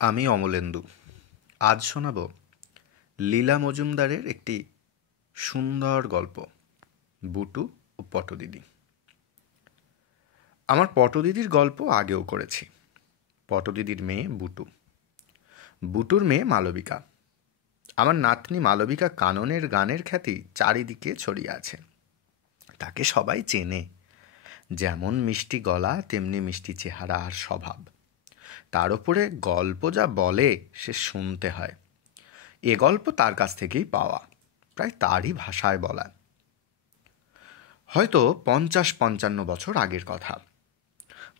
আমি অমলেন্দু। আজ শোনাব লীলা মজুমদারের একটি সুন্দর গল্প, বুটু ও পটদিদি। আমার পটদিদির গল্প আগেও করেছি। পটদিদির মেয়ে বুটু, বুটুর মেয়ে মালবিকা। আমার নাতনি মালবিকা কাননের গানের খ্যাতি চারিদিকে ছড়িয়ে আছে। তাকে সবাই চেনে। যেমন মিষ্টি গলা তেমনি মিষ্টি চেহারা আর স্বভাব। তার উপরে গল্প যা বলে সে শুনতে হয়। এ গল্প তার কাছ থেকেই পাওয়া, প্রায় তারই ভাষায় বলা। হয়তো 50-55 বছর আগের কথা।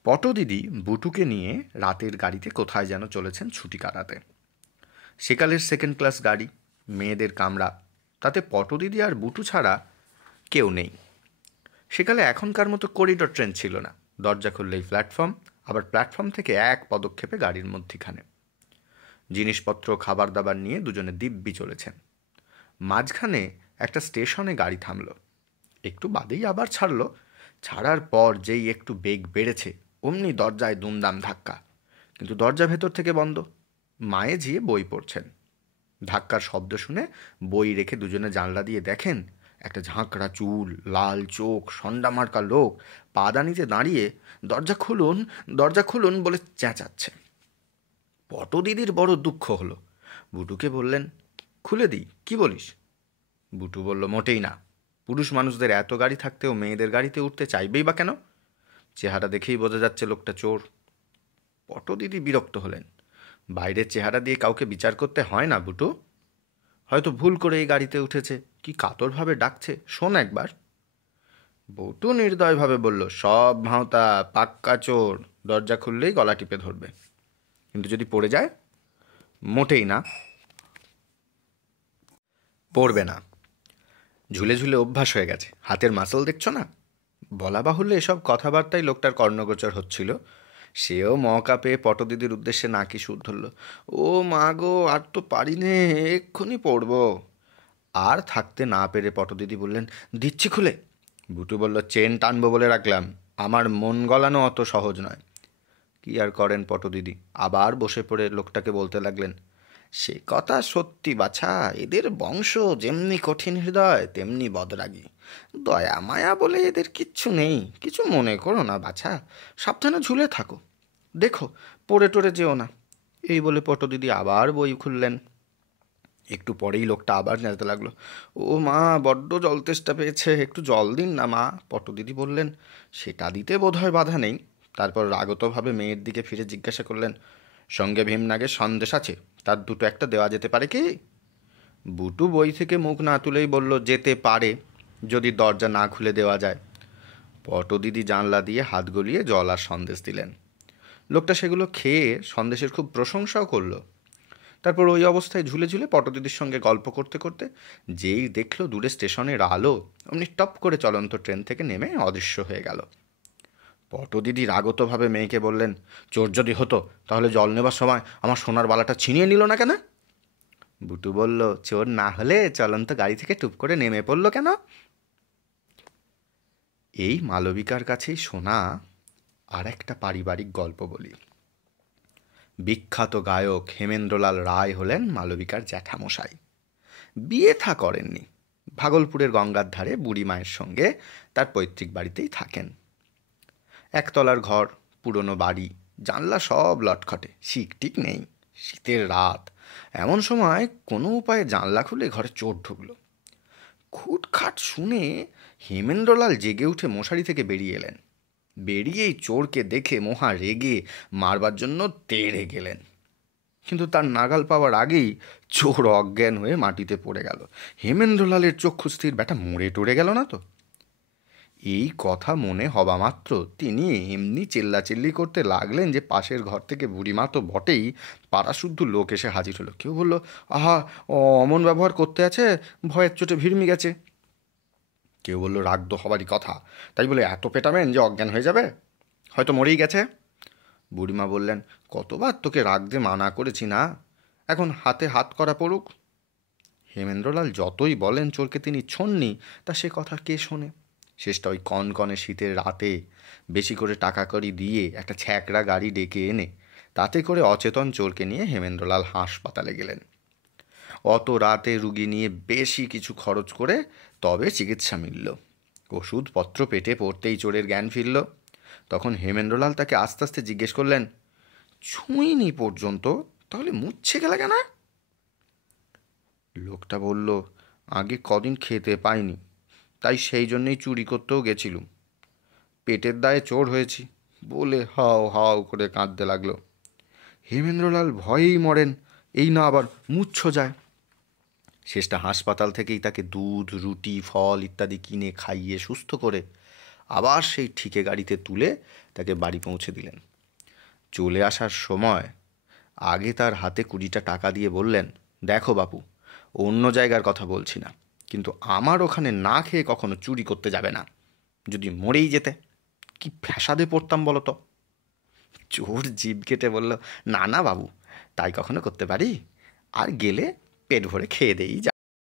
পটদিদি বুটুকে নিয়ে রাতের গাড়িতে কোথায় যেন চলেছেন ছুটি কাটাতে। সেকালের সেকেন্ড ক্লাস গাড়ি, মেয়েদের কামরা, তাতে পটদিদি আর বুটু ছাড়া কেউ নেই। সেকালে এখনকার মতো করিডোর ট্রেন ছিল না। দরজা খুললেই প্ল্যাটফর্ম, আবার প্ল্যাটফর্ম থেকে এক পদক্ষেপে গাড়ির মধ্যিখানে। জিনিসপত্র খাবার দাবার নিয়ে দুজনে দিব্যি চলেছেন। মাঝখানে একটা স্টেশনে গাড়ি থামল। একটু বাদেই আবার ছাড়ল। ছাড়ার পর যেই একটু বেগ বেড়েছে অমনি দরজায় দুমদাম ধাক্কা, কিন্তু দরজা ভেতর থেকে বন্ধ। মায়ে ঝিয়ে বই পড়ছেন। ধাক্কার শব্দ শুনে বই রেখে দুজনে জানলা দিয়ে দেখেন একটা ঝাঁকড়া চুল, লাল চোখ, সন্ডামার্কা লোক পাদানিতে দাঁড়িয়ে দরজা খুলুন, দরজা খুলুন বলে চেঁচাচ্ছে। পটদিদির বড় দুঃখ হলো। বুটুকে বললেন, খুলে দিই, কি বলিস? বুটু বলল, মোটেই না। পুরুষ মানুষদের এত গাড়ি থাকতেও মেয়েদের গাড়িতে উঠতে চাইবেই বা কেন? চেহারা দেখেই বোঝা যাচ্ছে লোকটা চোর। পটদিদি বিরক্ত হলেন। বাইরের চেহারা দিয়ে কাউকে বিচার করতে হয় না বুটু। হয়তো ভুল করে এই গাড়িতে উঠেছে, কি কাতরভাবে ডাকছে শোন একবার। বুটু নির্দয়ভাবে বলল, সব ভাঁওতা, পাক্কা চোর, দরজা খুললেই গলা টিপে ধরবে। কিন্তু যদি পড়ে যায়? মোটেই না, পড়বে না। ঝুলে ঝুলে অভ্যাস হয়ে গেছে, হাতের মাসল দেখছো না? বলা বাহুল্য এসব কথাবার্তায় লোকটার কর্ণগোচর হচ্ছিল। সেও মকা পেয়ে পটদিদির উদ্দেশ্যে নাকি সুর ধরল। ও মা গো, আর তো পারি নে, এক্ষুনি পড়ব। আর থাকতে না পেরে পটদিদি বললেন, দিচ্ছি খুলে। বুটু বলল, চেন টানবো বলে রাখলাম, আমার মন গলানো অত সহজ নয়। কি আর করেন পটদিদি, আবার বসে পড়ে লোকটাকে বলতে লাগলেন, সে কথা সত্যি বাছা, এদের বংশ যেমনি কঠিন হৃদয় তেমনি বদরাগী। দয়া মায়া বলে এদের কিচ্ছু নেই, কিছু মনে করো না বাছা, সাবধানে ঝুলে থাকো, দেখো পড়ে টরে যেও না। এই বলে পটদিদি আবার বই খুললেন। একটু পরেই লোকটা আবার জানতে লাগলো, ও মা, বড্ড জল তেষ্টা পেয়েছে, একটু জল দিন না মা। পটদিদি বললেন, সেটা দিতে বোধহয় বাধা নেই। তারপর রাগতভাবে মেয়ের দিকে ফিরে জিজ্ঞাসা করলেন, সঙ্গে ভীমনাগের সন্দেশ আছে, তার দুটো একটা দেওয়া যেতে পারে কি? বুটু বই থেকে মুখ না তুলেই বলল, যেতে পারে, যদি দরজা না খুলে দেওয়া যায়। পটদিদি জানলা দিয়ে হাত গলিয়ে জল আর সন্দেশ দিলেন। লোকটা সেগুলো খেয়ে সন্দেশের খুব প্রশংসাও করলো। তারপর ওই অবস্থায় ঝুলে ঝুলে পটদিদির সঙ্গে গল্প করতে করতে যেই দেখলো দূরে স্টেশনের আলো, অমনি টপ করে চলন্ত ট্রেন থেকে নেমে অদৃশ্য হয়ে গেল। পটদিদি রাগতভাবে মেয়েকে বললেন, চোর যদি হতো তাহলে জল নেবার সময় আমার সোনার বালাটা ছিনিয়ে নিল না কেন? বুটু বলল, চোর না হলে চলন্ত গাড়ি থেকে টুপ করে নেমে পড়ল কেন? এই মালবিকার কাছেই শোনা আর একটা পারিবারিক গল্প বলি। বিখ্যাত গায়ক হেমেন্দ্রলাল রায় হলেন মালবিকার জ্যাঠামশাই। বিয়ে থা করেননি। ভাগলপুরের গঙ্গার ধারে বুড়ি মায়ের সঙ্গে তার পৈতৃক বাড়িতেই থাকেন। একতলার ঘর, পুরনো বাড়ি, জানলা সব লটখটে, শিকটিক নেই। শীতের রাত, এমন সময় কোনো উপায়ে জানলা খুলে ঘরে চোর ঢুকল। খুটখাট শুনে হেমেন্দ্রলাল জেগে উঠে মশারি থেকে বেরিয়ে এলেন। বেরিয়েই চোরকে দেখে মহা রেগে মারবার জন্য তেড়ে গেলেন, কিন্তু তার নাগাল পাওয়ার আগেই চোর অজ্ঞান হয়ে মাটিতে পড়ে গেল। হেমেন্দ্রলালের চক্ষুস্থির, ব্যাটা মরে টরে গেল না তো? এই কথা মনে হবা মাত্র তিনি এমনি চেল্লাচিল্লি করতে লাগলেন যে পাশের ঘর থেকে বুড়িমা তো বটেই, পাড়াশুদ্ধ লোক এসে হাজির হলো। কেউ বলল, আহা, অমন ব্যবহার করতে আছে, ভয়ের চোটে ভিড়মি গেছে। কেউ বলল, রাগ তো হবারই কথা, তাই বলে এত পেটাবেন যে অজ্ঞান হয়ে যাবে, হয়তো মরেই গেছে। বুড়িমা বললেন, কতবার তোকে রাগ দিয়ে মানা করেছি না, এখন হাতে হাত করা পড়ুক। হেমেন্দ্রলাল যতই বলেন চোরকে তিনি ছোননি, তা সে কথা কে শোনে? শেষটা ওই কনকনে শীতের রাতে বেশি করে টাকা কড়ি দিয়ে একটা ছ্যাকড়া গাড়ি ডেকে এনে তাতে করে অচেতন চোরকে নিয়ে হেমেন্দ্রলাল হাসপাতালে গেলেন। অত রাতে রুগী নিয়ে বেশি কিছু খরচ করে তবে চিকিৎসা মিলল। ওষুধপত্র পেটে পড়তেই চোরের জ্ঞান ফিরল। তখন হেমেন্দ্রলাল তাকে আস্তে আস্তে জিজ্ঞেস করলেন, ছুঁইনি পর্যন্ত, তাহলে মুচ্ছে গেলে কেন? লোকটা বলল, আগে কদিন খেতে পাইনি, তাই সেই জন্যেই চুরি করতেও গেছিলুম। পেটের দায়ে চোর হয়েছি বলে হাও হাও করে কাঁদতে লাগলো। হেমেন্দ্রলাল ভয়েই মরেন, এই না আবার মুচ্ছ যায়। শেষটা হাসপাতাল থেকেই তাকে দুধ, রুটি, ফল ইত্যাদি কিনে খাইয়ে সুস্থ করে আবার সেই ঠিকে গাড়িতে তুলে তাকে বাড়ি পৌঁছে দিলেন। চলে আসার সময় আগে তার হাতে 20টা টাকা দিয়ে বললেন, দেখো বাপু, অন্য জায়গার কথা বলছি না, কিন্তু আমার ওখানে না খেয়ে কখনো চুরি করতে যাবে না। যদি মরেই যেতে, কি ফ্যাসাদে পড়তাম বলো তো। চোর জিভ কেটে বলল, না না বাবু, তাই কখনো করতে পারি? আর গেলে পেট ভরে খেয়ে দেই।